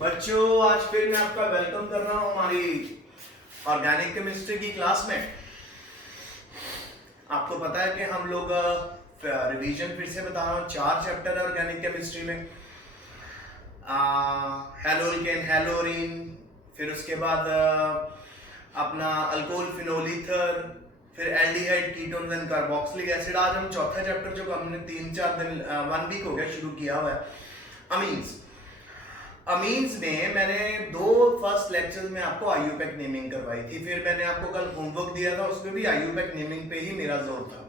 बच्चों, आज फिर मैं आपका वेलकम कर रहा हूं हमारी ऑर्गेनिक केमिस्ट्री की क्लास में। आपको पता है कि हम लोग रिवीजन फिर से बता रहा हूं, 4 चैप्टर है ऑर्गेनिक केमिस्ट्री में। हेलोल्केन, हेलोरीन, फिर उसके बाद अपना अल्कोहल, फिनोल ईथर, फिर aldehyde, ketones and carboxylic acid. आज हम चौथा चैप्टर जो हमने 3-4 दिन 1 वीक हो गया शुरू किया हुआ है, अमीन्स। अमीन्स में मैंने 2 फर्स्ट लेक्चर्स में आपको आईयूपैक नेमिंग करवाई थी, फिर मैंने आपको कल होमवर्क दिया था, उसमें भी आईयूपैक नेमिंग पे ही मेरा जोर था,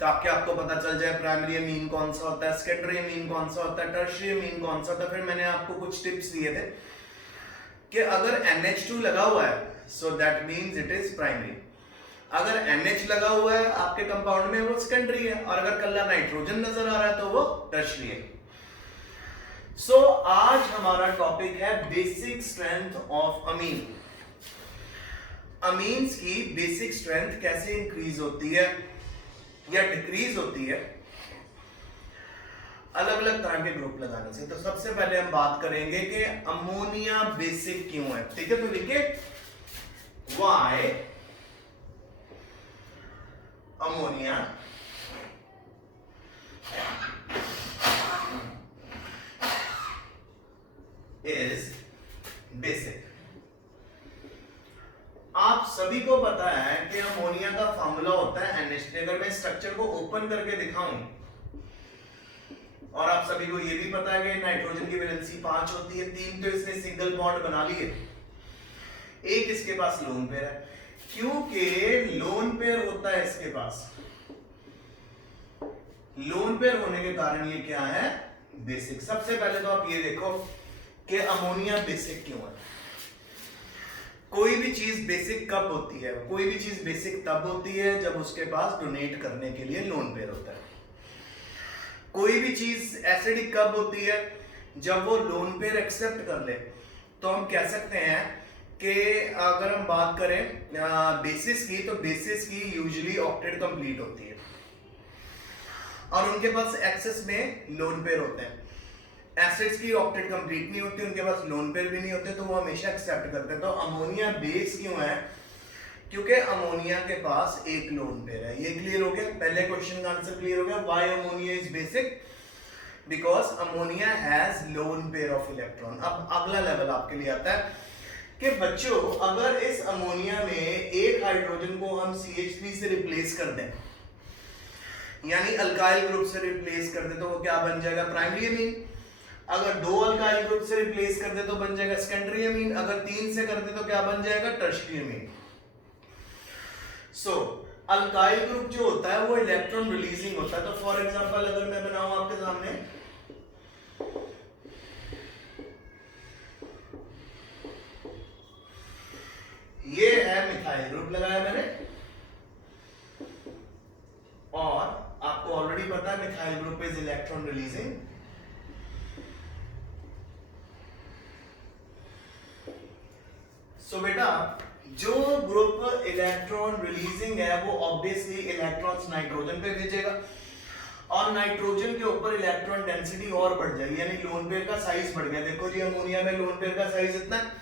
ताकि आपको पता चल जाए प्राइमरी अमीन कौन सा होता है, सेकेंडरी अमीन कौन सा होता है, टर्शियरी अमीन कौन सा होता है। फिर मैंने आपको कुछ टिप्स दिए थे कि अगर NH2 लगा हुआ है so that means it is primary, अगर NH लगा हुआ है आपके कंपाउंड में वो सेकेंडरी है, और अगर कल्ला नाइट्रोजन नजर आ रहा है तो वो टर्शियरी है। सो आज हमारा टॉपिक है basic strength of amine. Amines की बेसिक स्ट्रेंथ कैसे इंक्रीज होती है या डिक्रीज होती है अलग अलग तरह के ग्रुप लगाने से। तो सबसे पहले हम बात करेंगे कि अमोनिया बेसिक क्यों है। ठीक है, तो लिखिए वाई अमोनिया इज बेसिक। आप सभी को पता है कि अमोनिया का फॉर्मूला होता है NH3। अगर मैं स्ट्रक्चर को ओपन करके दिखाऊं, और आप सभी को यह भी पता है कि नाइट्रोजन की वैलेंसी 5 होती है, 3 तो इसने सिंगल बॉन्ड बना लिए, एक इसके पास लोन पेयर है। क्योंकि लोन पेयर होता है इसके पास, लोन पेयर होने के कारण ये क्या है, बेसिक। सबसे पहले तो आप ये देखो कि अमोनिया बेसिक क्यों है। कोई भी चीज बेसिक कब होती है, कोई भी चीज बेसिक तब होती है जब उसके पास डोनेट करने के लिए लोन पेयर होता है। कोई भी चीज एसिडिक कब होती है, जब वो लोन पेयर एक्सेप्ट कर ले। तो हम कह सकते हैं कि अगर हम बात करें बेसिस की, तो बेसिस की यूजुअली ऑक्टेट कंप्लीट होती है और उनके पास एक्सेस में लोन पेयर होते हैं। एसिड्स की ऑक्टेट कंप्लीट नहीं होती, उनके पास लोन पेयर भी नहीं होते, तो वो हमेशा एक्सेप्ट करते हैं। तो अमोनिया बेस क्यों है, क्योंकि अमोनिया के पास एक लोन पेयर है। ये क्लियर हो गया, पहले क्वेश्चन का आंसर क्लियर हो गया। Why ammonia is basic, because ammonia has lone pair of electron. अब अगला लेवल आपके लिए आता है कि बच्चों, अगर इस अमोनिया में एक हाइड्रोजन को हम CH3 से रिप्लेस कर दें, यानी अल्काइल ग्रुप से रिप्लेस कर दे, तो वो क्या बन जाएगा, प्राइमरी अमीन। अगर 2 अल्काइल ग्रुप से रिप्लेस कर दे तो बन जाएगा सेकेंडरी अमीन। अगर 3 से कर दे तो क्या बन जाएगा, टर्शियरी अमीन। सो अल्काइल ग्रुप जो होता है वो इलेक्ट्रॉन रिलीजिंग होता है। तो फॉर एग्जांपल अगर मैं बनाऊं आपके सामने, ये है मिथाइल ग्रुप लगाया मैंने, और आपको ऑलरेडी पता है methyl group is electron releasing. So बेटा, जो ग्रुप इलेक्ट्रॉन रिलीजिंग है वो ऑब्वियसली इलेक्ट्रॉन्स नाइट्रोजन पे भेजेगा, और नाइट्रोजन के ऊपर इलेक्ट्रॉन डेंसिटी और बढ़ जाएगी, यानी लोन पेयर का साइज बढ़ गया। देखो जी, अमोनिया में लोन पेयर का साइज इतना है।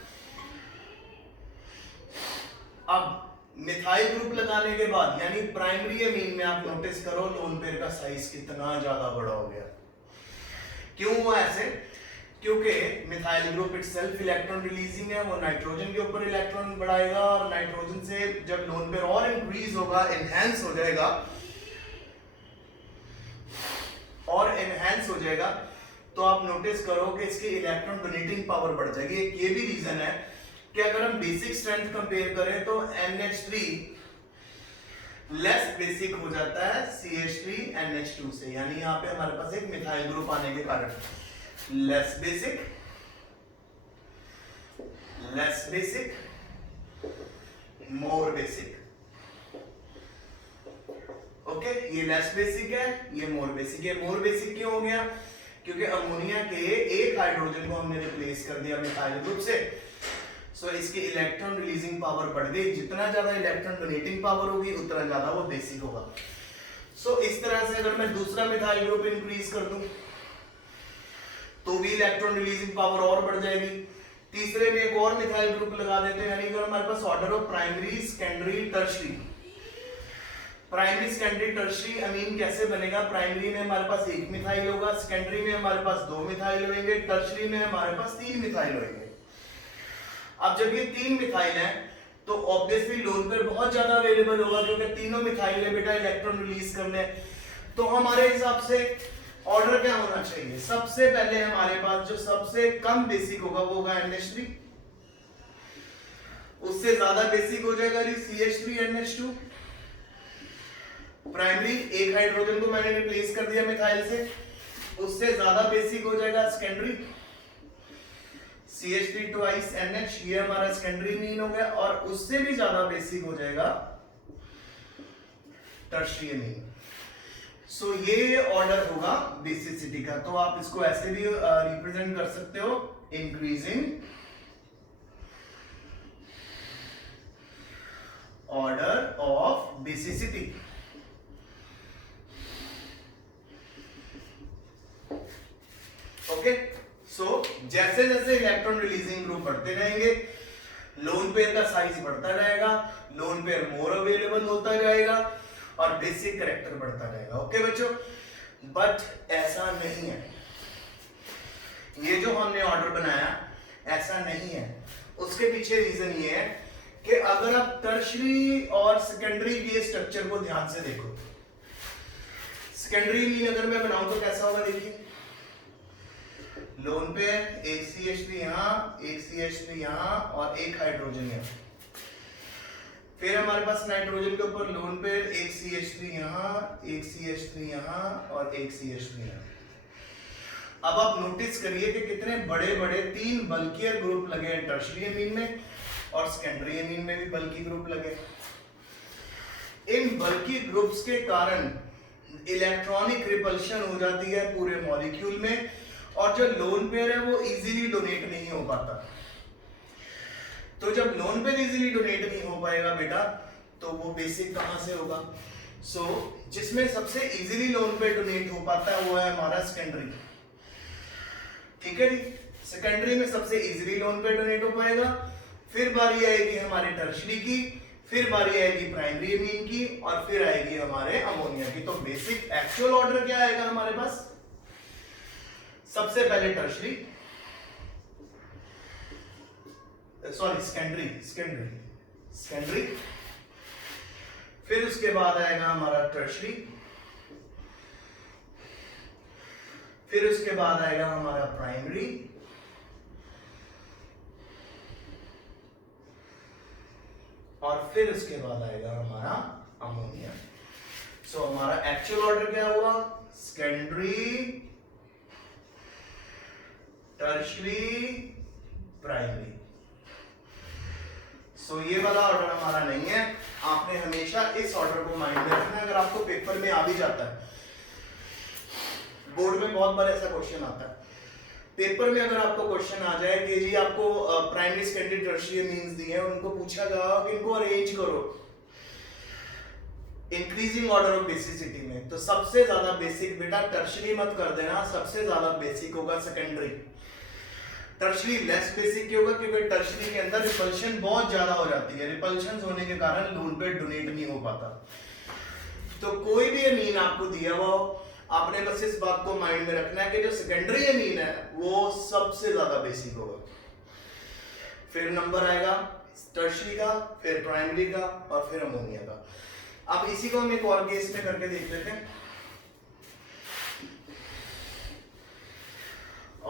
अब मिथाइल ग्रुप लगाने के बाद, यानी प्राइमरी अमीन में आप नोटिस करो लोन पेयर का साइज कितना ज्यादा बड़ा हो गया। क्यों हुआ ऐसे, क्योंकि methyl group itself electron releasing है, वो नाइट्रोजन के ऊपर इलेक्ट्रॉन बढ़ाएगा, और नाइट्रोजन से जब लोन पेयर और इंक्रीज होगा, एनहांस हो जाएगा, और एनहांस हो जाएगा, तो आप नोटिस करो कि इसकी इलेक्ट्रॉन डोनेटिंग पावर बढ़ जाएगी। एक ये भी रीजन है कि अगर हम बेसिक स्ट्रेंथ कंपेयर करें तो NH3 लेस बेसिक हो जाता है CH3NH2 से, यानी यहाँ पे हमारे पास एक मिथाइल ग्रुप आने के कारण लेस बेसिक, लेस बेसिक, मोर बेसिक। ओके, ये लेस बेसिक है, ये मोर बेसिक है। मोर बेसिक क्यों हो गया, क्योंकि अमोनिया के एक हाइड्रोजन को हमने रिप्लेस कर दिया मिथाइल ग्रुप से। सो इसकी इलेक्ट्रॉन रिलीजिंग पावर बढ़ गई। जितना ज्यादा इलेक्ट्रॉन डोनेटिंग पावर होगी उतना ज्यादा वो बेसिक होगा। सो इस तरह से अगर मैं दूसरा मिथाइल ग्रुप इंक्रीज कर दूं तो भी इलेक्ट्रॉन रिलीजिंग पावर और बढ़ जाएगी। तीसरे में एक और मिथाइल ग्रुप लगा देते हैं, यानी कि हमारे पास order of primary, secondary, tertiary. Primary, secondary, tertiary amine कैसे बनेगा? प्राइमरी में हमारे पास एक मिथाइल होगा, सेकेंडरी में हमारे पास 2 मिथाइल होंगे, टर्शियरी में हमारे पास 3 मिथाइल होंगे। अब जब ये 3 मिथाइल है तो ऑब्वियसली लोन पेयर बहुत ज्यादा अवेलेबल होगा, क्योंकि तीनों मिथाइल है बेटा इलेक्ट्रॉन रिलीज करने। तो हमारे हिसाब से ऑर्डर क्या होना चाहिए? सबसे पहले हमारे पास जो सबसे कम बेसिक होगा वो होगा NH3, उससे ज्यादा बेसिक हो जाएगा CH3NH2। प्राइमरी, एक हाइड्रोजन को मैंने रिप्लेस कर दिया मिथाइल से, उससे ज्यादा बेसिक हो जाएगा सेकेंडरी, CH3 ट्वाइस NH, ये हमारा सेकेंडरी मीन हो गया, और उससे भी ज्यादा बेसिक हो जाएगा टर्शियरी मीन। सो ये ऑर्डर होगा बेसिसिटी का। तो आप इसको ऐसे भी रिप्रेजेंट कर सकते हो, increasing order of basicity. Okay, so जैसे जैसे इलेक्ट्रॉन रिलीजिंग ग्रुप बढ़ते रहेंगे, लोन पेयर का साइज बढ़ता रहेगा, लोन पेयर मोर अवेलेबल होता जाएगा और बेसिक कैरेक्टर बढ़ता रहेगा। ओके बच्चों, बट ऐसा नहीं है, ये जो हमने ऑर्डर बनाया ऐसा नहीं है। उसके पीछे रीजन ये है कि अगर आप टर्शियरी और सेकेंडरी के स्ट्रक्चर को ध्यान से देखो, सेकेंडरी मीन अगर मैं बनाऊं तो कैसा होगा? देखिए, लोन पेयर, एक CH3 यहां, एक CH3 यहां और एक हाइड्रोजन यहां। फिर हमारे पास नाइट्रोजन के ऊपर लोन पेयर, एक CH3 यहां, एक CH3 यहां और एक CH3 यहां। अब आप नोटिस करिए कि कितने बड़े बड़े 3 बल्कियर ग्रुप लगे हैं टर्शियरी अमीन में, और सेकेंडरी अमीन में भी बल्की ग्रुप लगे। इन बल्की ग्रुप्स के कारण इलेक्ट्रॉनिक रिपल्शन हो जाती है पूरे मॉलिक्यूल में, और जो लोन पेयर है वो इजीली डोनेट नहीं हो पाता। तो जब लोन पेयर इजीली डोनेट नहीं हो पाएगा बेटा, तो वो बेसिक कहां से होगा? सो जिसमें सबसे इजीली लोन पेयर डोनेट हो पाता है वो है हमारा सेकेंडरी। ठीक है जी, सेकेंडरी में सबसे इजीली लोन पेयर डोनेट हो पाएगा। फिर बारी आएगी हमारे टर्शियरी की, फिर बारी आएगी प्राइमरी अमीन की, और फिर आएगी हमारे अमोनिया की। तो बेसिक एक्चुअल ऑर्डर क्या आएगा हमारे पास? सबसे पहले टर्शियरी, सॉरी सेकेंडरी, फिर उसके बाद आएगा हमारा टर्शियरी, फिर उसके बाद आएगा हमारा प्राइमरी, और फिर उसके बाद आएगा हमारा अमोनिया। सो हमारा एक्चुअल ऑर्डर क्या हुआ? Secondary, tertiary, primary. सो ये वाला ऑर्डर हमारा नहीं है। आपने हमेशा इस ऑर्डर को माइंड में रखना है। अगर आपको पेपर में आ भी जाता है, बोर्ड में बहुत बार ऐसा क्वेश्चन आता है, पेपर में अगर आपको क्वेश्चन आ जाए कि जी आपको प्राइमरी, सेकेंडरी, टर्शियरी मींस दिए हैं, उनको पूछा गया कि इनको अरेंज करो इंक्रीजिंग ऑर्डर ऑफ बेसिसिटी में, तो सबसे ज्यादा बेसिक बेटा टर्शियरी मत कर देना, सबसे ज्यादा बेसिक होगा सेकेंडरी। टर्शियरी लेस बेसिक क्यों होगा? क्योंकि टर्शियरी के अंदर रिपल्शन बहुत ज्यादा हो जाती है, रिपल्शन होने के कारण लोन पेयर डोनेट नहीं हो पाता। तो कोई भी अमीन आपको दिया हुआ हो, आपने बस इस बात को माइंड में रखना है कि जो सेकेंडरी अमीन है वो सबसे ज्यादा बेसिक होगा, फिर नंबर आएगा टर्शियरी का, फिर प्राइमरी का, और फिर अमोनिया का। अब इसी को हम एक और केस में करके देख लेते हैं।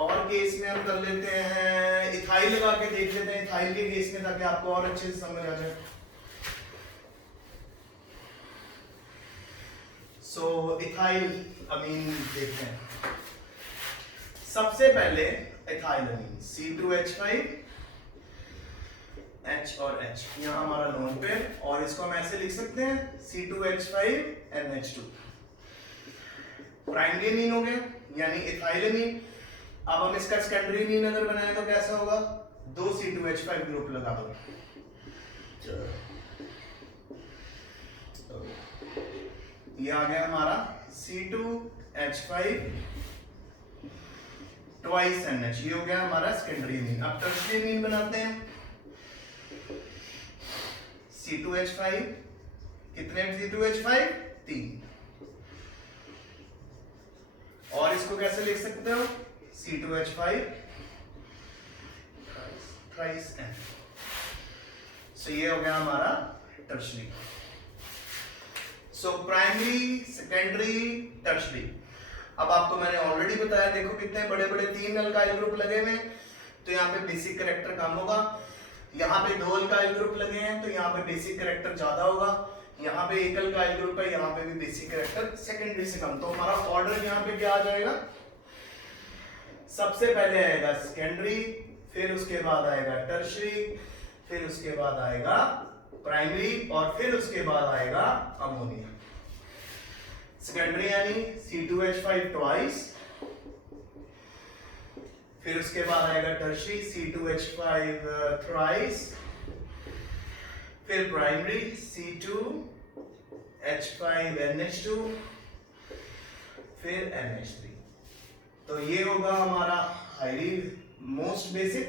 और केस में हम कर लेते हैं, इथाइल लगा के देख लेते हैं इथाइल के केस में, ताकि आपको और अच्छे से समझ आ जाए। सो इथाइल अमीन देखते हैं। सबसे पहले इथाइल अमीन C2H5, H और H, यहां हमारा लोन पेयर, और इसको हम ऐसे लिख सकते हैं C2H5NH2। प्राइमरी अमीन हो गया, यानी इथाइल अमीन। अब हम इसका सेकेंडरी अमीन अगर बनाए तो कैसा होगा? 2 C2H5 ग्रुप लगा दो, ये आ गया हमारा C2H5 ट्वाइस NH, ये हो गया हमारा सेकेंडरी मीन। अब टर्शियरी मीन बनाते हैं। C2H5, कितने C2H5? 3। और इसको कैसे लिख सकते हो? C2H5 twice N। सो ये हो गया हमारा tertiary. So primary, secondary, tertiary. अब आपको मैंने ऑलरेडी बताया, देखो कितने बड़े बड़े 3 अल्काइल ग्रुप लगे हुए हैं, तो यहाँ पे बेसिक कैरेक्टर कम होगा। यहाँ पे 2 अल्काइल ग्रुप लगे हैं, तो यहाँ पे बेसिक कैरेक्टर ज्यादा होगा। यहाँ पे 1 अल्काइल ग्रुप है, यहाँ पे भी बेसिक कैरेक्टर सेकेंडरी से कम। तो हमारा ऑर्डर यहाँ पे क्या आ जाएगा? सबसे पहले आएगा सेकेंडरी, फिर उसके बाद आएगा टर्शियरी, फिर उसके बाद आएगा प्राइमरी, और फिर उसके बाद आएगा अमोनिया। सेकेंडरी यानी C2H5 ट्वाइस, फिर उसके बाद आएगा टर्शियरी C2H5 थ्राइस, फिर प्राइमरी C2H5 NH2, फिर NH3। तो ये होगा हमारा हाईली मोस्ट बेसिक,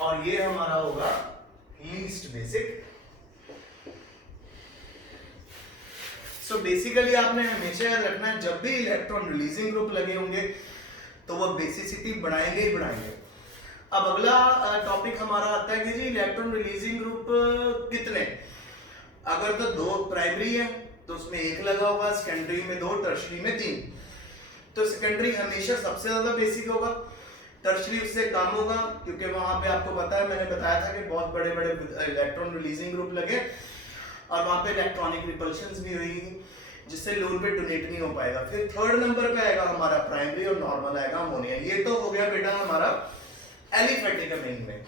और ये हमारा होगा लीस्ट बेसिक। सो बेसिकली आपने हमेशा याद रखना है, जब भी इलेक्ट्रॉन रिलीजिंग ग्रुप लगे होंगे तो वो बेसिसिटी बढ़ाएंगे ही बढ़ाएंगे। अब अगला टॉपिक हमारा आता है कि जी इलेक्ट्रॉन रिलीजिंग ग्रुप कितने? अगर तो 2 प्राइमरी है तो उसमें 1 लगा होगा, सेकेंडरी में 2, टर्शियरी में 3। तो सेकेंडरी हमेशा सबसे ज्यादा बेसिक होगा, टर्शियरी उससे कम होगा, क्योंकि वहां पे आपको पता है, मैंने बताया था कि बहुत बड़े बड़े इलेक्ट्रॉन रिलीजिंग ग्रुप लगे और वहां पे इलेक्ट्रॉनिक रिपल्शंस भी होगी, जिससे लोन पे डोनेट नहीं हो पाएगा। फिर थर्ड नंबर पे आएगा हमारा प्राइमरी और नॉर्मल आएगा अमोनिया। ये तो हो गया बेटा हमारा एलिफेटिक अमीन में।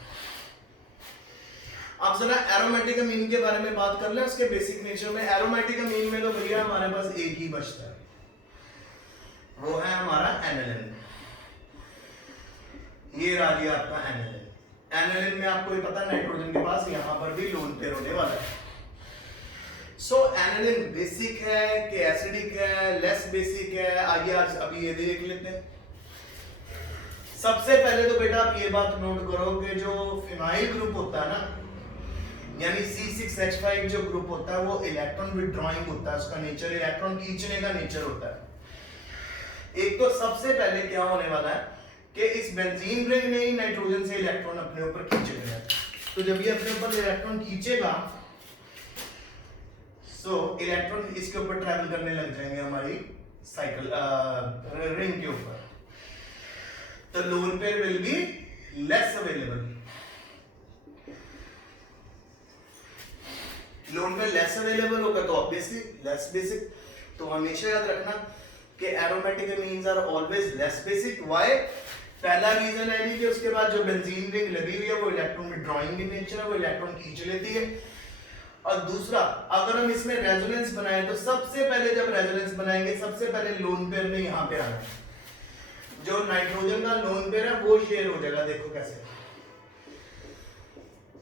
अब जरा एरोमेटिक अमीन के बारे में बात कर ले, उसके बेसिक नेचर में। एरोमेटिक अमीन में तो भैया हमारे पास एक ही बचता है, वो है हमारा एनिलिन। ये रहा जी आपका एनिलिन। एनिलिन में आपको ये पता है नाइट्रोजन के पास यहां पर भी लोन पेयर होने वाला है। सो एनिलिन बेसिक है कि एसिडिक है, लेस बेसिक है? आइए आज अभी ये देख लेते हैं। सबसे पहले तो बेटा आप ये बात नोट करो कि जो फिनाइल ग्रुप होता है ना, यानी C6H5 जो ग्रुप होता है वो इलेक्ट्रॉन विथड्रॉइंग होता है, उसका नेचर इलेक्ट्रॉन खींचने का नेचर होता है। एक तो सबसे पहले क्या होने वाला है कि इस बेंजीन रिंग ने ही नाइट्रोजन से इलेक्ट्रॉन अपने ऊपर खींचेगा। तो जब ये अपने ऊपर इलेक्ट्रॉन खींचेगा तो इलेक्ट्रॉन इसके ऊपर ट्रैवल करने लग जाएंगे हमारी साइकिल रिंग के ऊपर, तो lone pair will be less available. Lone pair less available होगा तो ऑब्वियसली लेस बेसिक। तो हमेशा याद रखना कि aromatic amines are always less basic. Why? पहला रीजन है नहीं कि उसके बाद जो बेंजीन रिंग लगी हुई है वो इलेक्ट्रॉन विथड्रॉइंग इन नेचर है, वो इलेक्ट्रॉन खींच लेती है। और दूसरा, अगर हम इसमें रेजोनेंस बनाए तो सबसे पहले जब रेजोनेंस बनाएंगे सबसे पहले लोन पेयर ने यहां पे आना है। जो नाइट्रोजन का लोन पेयर है वो शेयर हो जाएगा। देखो कैसे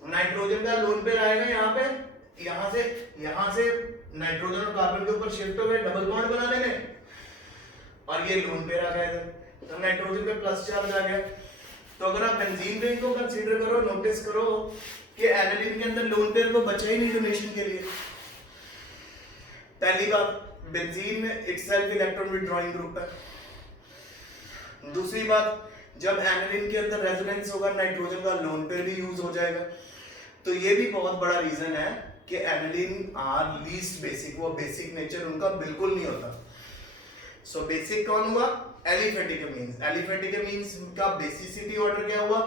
नाइट्रोजन का लोन पेयर आएगा यहाँ पे, यहां से नाइट्रोजन और कार्बन के ऊपर शिफ्ट हो गए डबल बॉन्ड बनाने में, और ये लोन पेयर आ गया इधर, तो नाइट्रोजन पे प्लस चार्ज आ गया। तो अगर आप बेंजीन रिंग को कंसीडर करो, नोटिस करो कि एनिलीन के अंदर लोन पेयर को बचा ही नहीं डोनेशन के लिए। पहली बात, बेंजीन में इटसेल्फ इलेक्ट्रॉन विथड्रॉइंग ग्रुप है। दूसरी बात, जब एनिलीन के अंदर रेजोनेंस होगा नाइट्रोजन का लोन पेयर भी यूज हो जाएगा। तो ये भी बहुत बड़ा रीजन है कि एनिलीन आर लीस्ट बेसिक, वो बेसिक नेचर उनका बिल्कुल नहीं होता। सो बेसिक कौन हुआ? Aliphatic amines. एलिफेटिक अमीन्स का बेसिसिटी ऑर्डर क्या हुआ?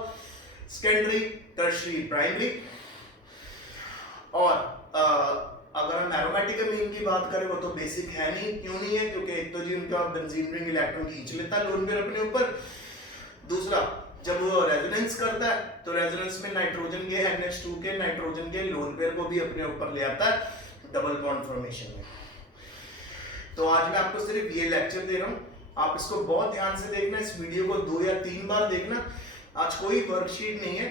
Secondary, tertiary, primary. और अगर हम एरोमेटिक अमीन की बात करें वो तो बेसिक है नहीं। क्यों नहीं है? क्योंकि एक तो जी उनका बेंजीन रिंग इलेक्ट्रॉन खींच लेता है लोन पेयर अपने ऊपर। दूसरा, जब वो रेजोनेंस करता है तो रेजोनेंस में नाइट्रोजन के NH2 के नाइट्रोजन के लोन पेयर को भी अपने ऊपर ले आता है डबल बॉन्ड फॉर्मेशन में। तो आज मैं आपको सिर्फ ये लेक्चर दे रहा हूं, आप इसको बहुत ध्यान से देखना, इस वीडियो को 2 या 3 बार देखना। आज कोई वर्कशीट नहीं है,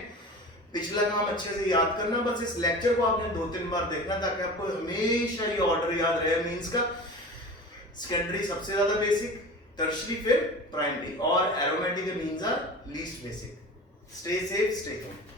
पिछला काम अच्छे से याद करना, बस इस लेक्चर को आपने 2-3 बार देखना ताकि आपको हमेशा ये ऑर्डर याद रहे। मींस का सेकेंडरी सबसे ज्यादा बेसिक, tertiary फिर primary और aromatic means are least basic. Stay safe, stay tuned.